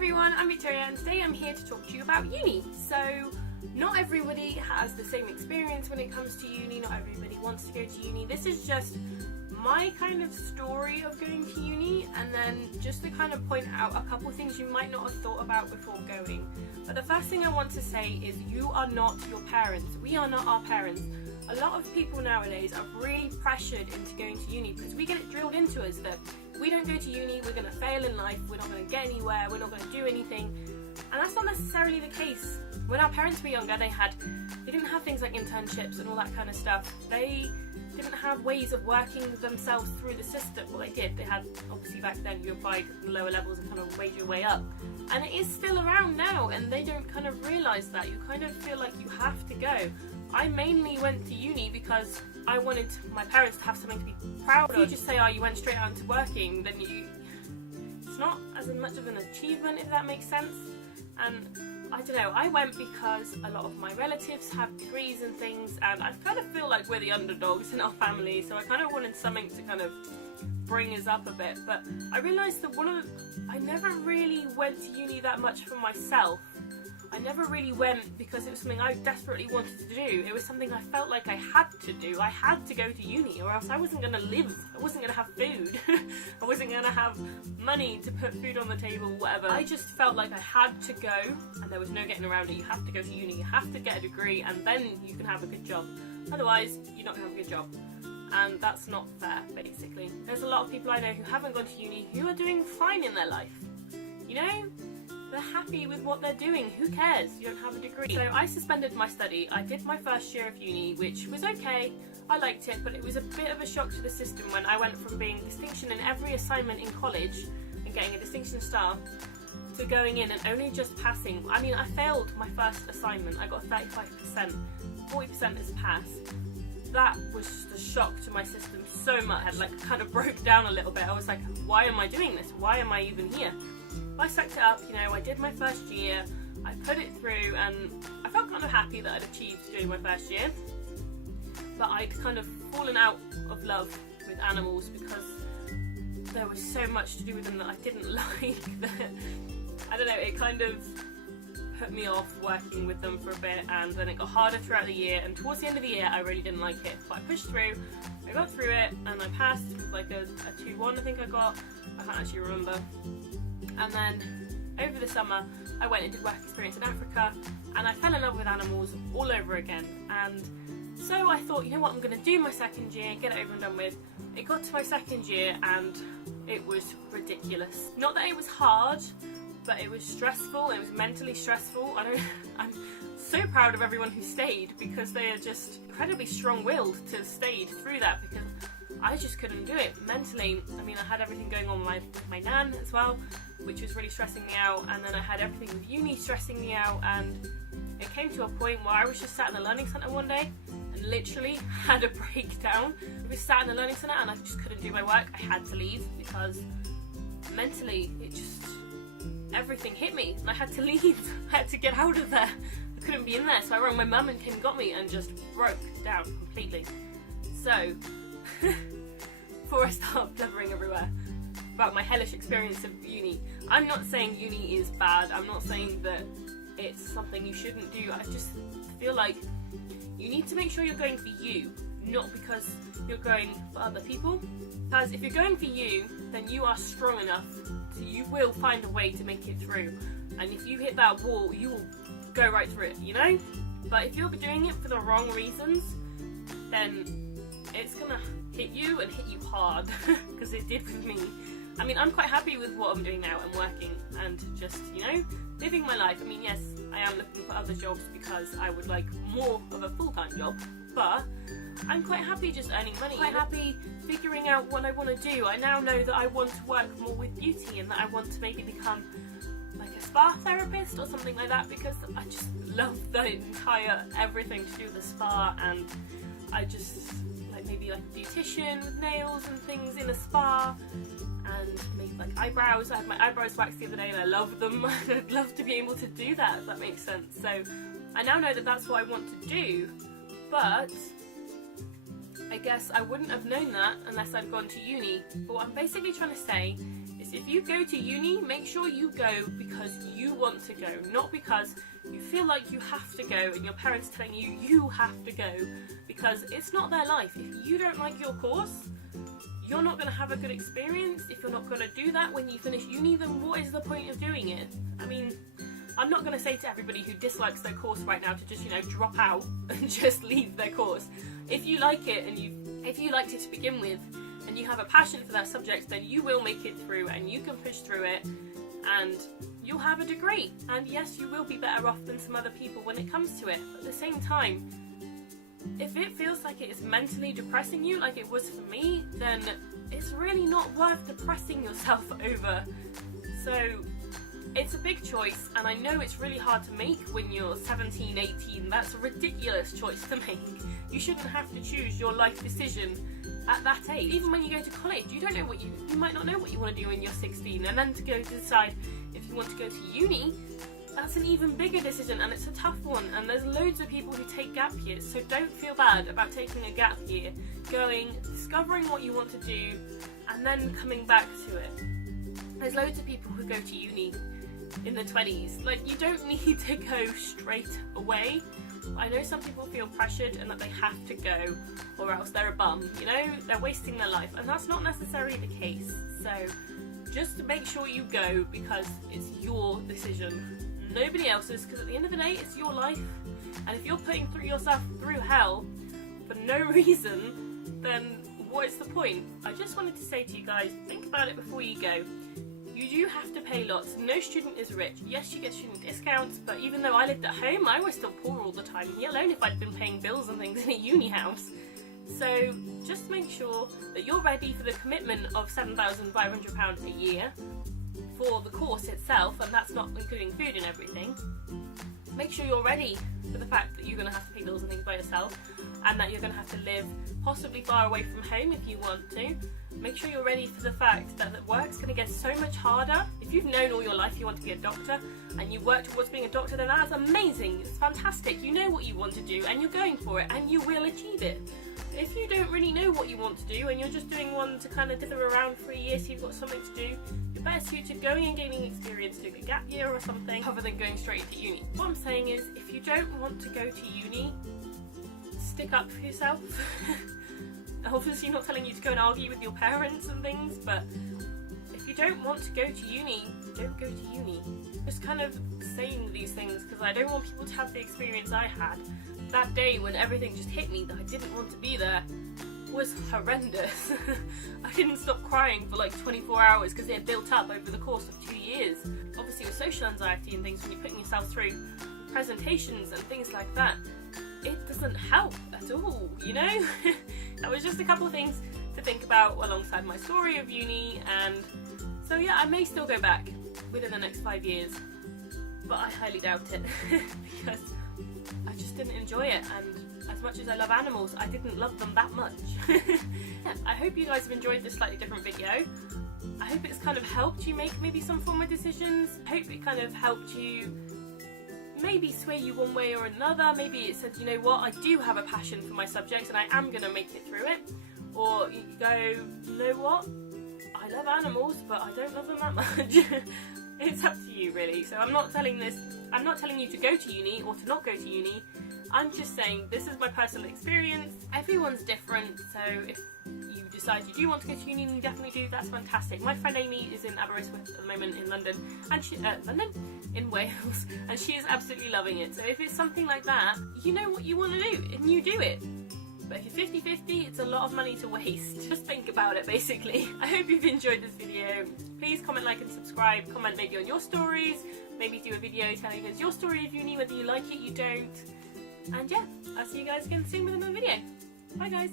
everyone, I'm Victoria and today I'm here to talk to you about uni. So, not everybody has the same experience when it comes to uni, not everybody wants to go to uni. This is just my kind of story of going to uni, and then just to kind of point out a couple things you might not have thought about before going. But the first thing I want to say is you are not your parents. We are not our parents. A lot of people nowadays are really pressured into going to uni because we get it drilled into us that if we don't go to uni, we're going to fail in life, we're not going to get anywhere, we're not going to do anything. And that's not necessarily the case. When our parents were younger, they didn't have things like internships and all that kind of stuff. They didn't have ways of working themselves through the system. Well, they did. They had, obviously back then, you applied at the lower levels and kind of wage your way up. And it is still around now, and they don't kind of realise that. You kind of feel like you have to go. I mainly went to uni because I wanted my parents to have something to be proud of. If you just say, oh, you went straight out into working, then it's not as much of an achievement, if that makes sense. And I don't know, I went because a lot of my relatives have degrees and things, and I kind of feel like we're the underdogs in our family, so I kind of wanted something to kind of bring us up a bit. But I realised that I never really went to uni that much for myself. I never really went because it was something I desperately wanted to do. It was something I felt like I had to do. I had to go to uni or else I wasn't going to live. I wasn't going to have food. I wasn't going to have money to put food on the table, whatever. I just felt like I had to go, and there was no getting around it. You have to go to uni, you have to get a degree, and then you can have a good job. Otherwise, you're not going to have a good job. And that's not fair, basically. There's a lot of people I know who haven't gone to uni who are doing fine in their life. You know? They're happy with what they're doing. Who cares? You don't have a degree. So I suspended my study. I did my first year of uni, which was okay. I liked it, but it was a bit of a shock to the system when I went from being distinction in every assignment in college and getting a distinction star to going in and only just passing. I mean, I failed my first assignment. I got 35%. 40% is pass. That was just a shock to my system so much. I kind of broke down a little bit. I was like, why am I doing this? Why am I even here? I sucked it up, you know, I did my first year, I put it through, and I felt kind of happy that I'd achieved doing my first year. But I'd kind of fallen out of love with animals because there was so much to do with them that I didn't like. That, I don't know, it kind of put me off working with them for a bit, and then it got harder throughout the year, and towards the end of the year I really didn't like it. But I pushed through, I got through it, and I passed with like a 2-1 I think I got, I can't actually remember. And then over the summer I went and did work experience in Africa, and I fell in love with animals all over again. And so I thought, you know what, I'm going to do my second year, get it over and done with. It got to my second year and it was ridiculous. Not that it was hard, but it was stressful, it was mentally stressful. I'm so proud of everyone who stayed because they are just incredibly strong-willed to have stayed through that, because I just couldn't do it mentally. I mean, I had everything going on with my nan as well, which was really stressing me out, and then I had everything with uni stressing me out, and it came to a point where I was just sat in the learning centre one day and literally had a breakdown. I was sat in the learning centre and I just couldn't do my work. I had to leave because mentally everything hit me and I had to leave. I had to get out of there. I couldn't be in there, so I rang my mum and came and got me and just broke down completely. So before I start blubbering everywhere about my hellish experience of uni, I'm not saying uni is bad, I'm not saying that it's something you shouldn't do. I just feel like you need to make sure you're going for you, not because you're going for other people. Because if you're going for you, then you are strong enough, so you will find a way to make it through. And if you hit that wall, you will go right through it, you know? But if you're doing it for the wrong reasons, then it's gonna hit you and hit you hard, because it did with me. I mean, I'm quite happy with what I'm doing now. I'm working and just, you know, living my life. I mean, yes, I am looking for other jobs because I would like more of a full-time job, but I'm quite happy just earning money. Quite happy figuring out what I want to do. I now know that I want to work more with beauty and that I want to maybe become like a spa therapist or something like that, because I just love the entire everything to do with the spa, and I just maybe like a beautician with nails and things in a spa, and maybe like eyebrows. I had my eyebrows waxed the other day and I love them. I'd love to be able to do that, if that makes sense. So I now know that that's what I want to do, but I guess I wouldn't have known that unless I'd gone to uni. But what I'm basically trying to say is choice. If you go to uni, make sure you go because you want to go, not because you feel like you have to go and your parents telling you you have to go, because it's not their life. If you don't like your course, you're not going to have a good experience. If you're not going to do that when you finish uni, then what is the point of doing it? I mean, I'm not going to say to everybody who dislikes their course right now to just, drop out and just leave their course. If you like it and if you liked it to begin with and you have a passion for that subject, then you will make it through and you can push through it and you'll have a degree. And yes, you will be better off than some other people when it comes to it. But at the same time, if it feels like it is mentally depressing you like it was for me, then it's really not worth depressing yourself over. So it's a big choice, and I know it's really hard to make when you're 17, 18. That's a ridiculous choice to make. You shouldn't have to choose your life decision at that age. Even when you go to college, you don't know what you might not know what you want to do when you're 16, and then to go to decide if you want to go to uni, that's an even bigger decision, and it's a tough one. And there's loads of people who take gap years, so don't feel bad about taking a gap year, going, discovering what you want to do, and then coming back to it. There's loads of people who go to uni in the 20s. Like, you don't need to go straight away. I know some people feel pressured and that they have to go or else they're a bum, they're wasting their life, and that's not necessarily the case. So just make sure you go because it's your decision, nobody else's, because at the end of the day it's your life, and if you're putting yourself through hell for no reason, then what is the point? I just wanted to say to you guys, think about it before you go. You do have to pay lots. No student is rich. Yes, you get student discounts, but even though I lived at home, I was still poor all the time, let alone if I'd been paying bills and things in a uni house. So just make sure that you're ready for the commitment of £7,500 a year for the course itself, and that's not including food and everything. Make sure you're ready for the fact that you're going to have to pay bills and things by yourself, and that you're going to have to live possibly far away from home if you want to. Make sure you're ready for the fact that the work's going to get so much harder. If you've known all your life you want to be a doctor and you work towards being a doctor, then that's amazing. It's fantastic. You know what you want to do and you're going for it and you will achieve it. If you don't really know what you want to do and you're just doing one to kind of dither around for a year so you've got something to do, you're better suited going and gaining experience, doing a gap year or something, rather than going straight into uni. What I'm saying is, if you don't want to go to uni, stick up for yourself. Obviously not telling you to go and argue with your parents and things, but if you don't want to go to uni, don't go to uni. Just kind of saying these things because I don't want people to have the experience I had. That day when everything just hit me that I didn't want to be there was horrendous. I didn't stop crying for like 24 hours because it had built up over the course of 2 years. Obviously with social anxiety and things, when you're putting yourself through presentations and things like that, it doesn't help at all, That was just a couple of things to think about alongside my story of uni, and so yeah, I may still go back within the next 5 years, but I highly doubt it because I just didn't enjoy it, and as much as I love animals, I didn't love them that much. Yeah, I hope you guys have enjoyed this slightly different video. I hope it's kind of helped you make maybe some form of decisions. I hope it kind of helped you maybe sway you one way or another. Maybe it said, you know what, I do have a passion for my subject and I am going to make it through it. Or you go, you know what, I love animals but I don't love them that much. It's up to you really. So I'm not telling you to go to uni or to not go to uni. I'm just saying this is my personal experience. Everyone's different, so if you decide you do want to go to uni, then you definitely do. That's fantastic. My friend Amy is in Aberystwyth at the moment in London, and in Wales, and she is absolutely loving it. So if it's something like that, you know what you want to do, and you do it. But if you're 50-50, it's a lot of money to waste. Just think about it, basically. I hope you've enjoyed this video. Please comment, like, and subscribe. Comment maybe on your stories. Maybe do a video telling us your story of uni, whether you like it, you don't. And yeah, I'll see you guys again soon with another video. Bye guys!